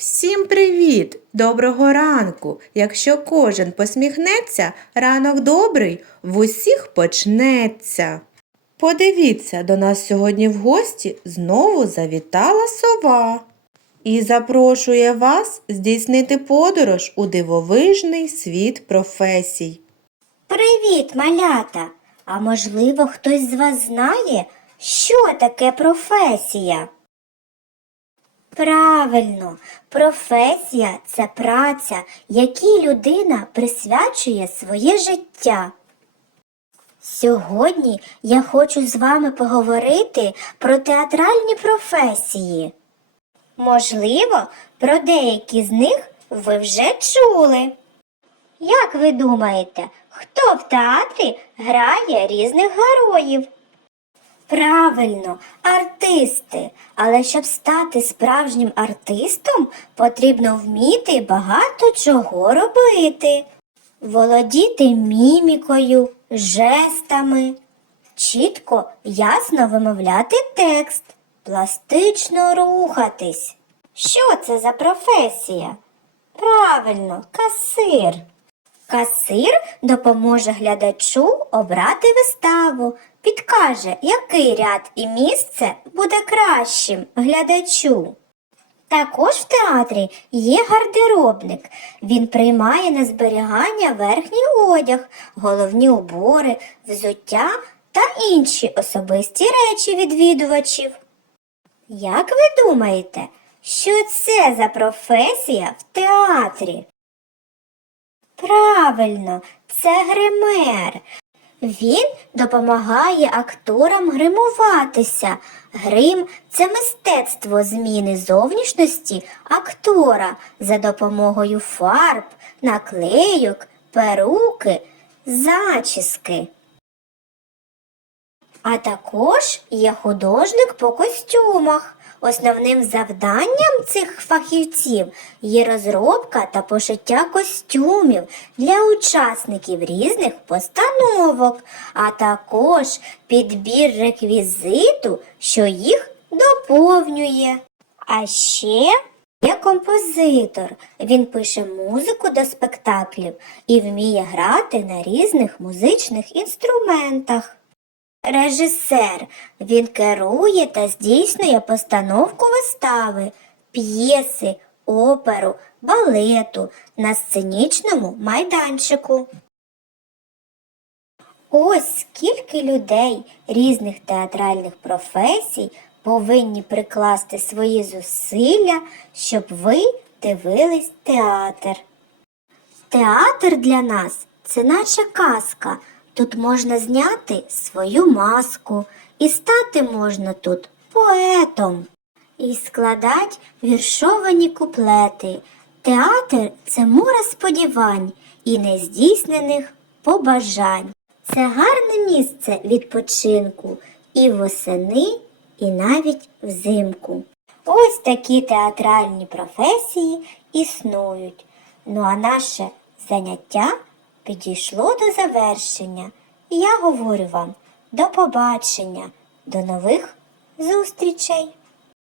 Всім привіт! Доброго ранку! Якщо кожен посміхнеться, ранок добрий в усіх почнеться. Подивіться, до нас сьогодні в гості знову завітала сова і запрошує вас здійснити подорож у дивовижний світ професій. Привіт, малята! А можливо, хтось з вас знає, що таке професія? Правильно, професія це праця, якій людина присвячує своє життя. Сьогодні я хочу з вами поговорити про театральні професії. Можливо, про деякі з них ви вже чули. Як ви думаєте, хто в театрі грає різних героїв? Правильно, артисти. Але щоб стати справжнім артистом, потрібно вміти багато чого робити. Володіти мімікою, жестами, чітко, ясно вимовляти текст, пластично рухатись. Що це за професія? Правильно, касир. Касир допоможе глядачу обрати виставу, підкаже, який ряд і місце буде кращим глядачу. Також в театрі є гардеробник. Він приймає на зберігання верхній одяг, головні убори, взуття та інші особисті речі відвідувачів. Як ви думаєте, що це за професія в театрі? Правильно, це гример. Він допомагає акторам гримуватися. Грим це мистецтво зміни зовнішності актора за допомогою фарб, наклейок, перуки, зачіски. А також є художник по костюмах. Основним завданням цих фахівців є розробка та пошиття костюмів для учасників різних постановок, а також підбір реквізиту, що їх доповнює. А ще є композитор. Він пише музику до спектаклів і вміє грати на різних музичних інструментах. Режисер. Він керує та здійснює постановку вистави, п'єси, оперу, балету на сценічному майданчику. Ось скільки людей різних театральних професій повинні прикласти свої зусилля, щоб ви дивились театр. Театр для нас це наче казка. Тут можна зняти свою маску і стати можна тут поетом. І складати віршовані куплети. Театр це море сподівань і нездійснених побажань. Це гарне місце відпочинку і восени, і навіть взимку. Ось такі театральні професії існують. Ну а наше заняття підійшло до завершення. Я говорю вам до побачення, до нових зустрічей!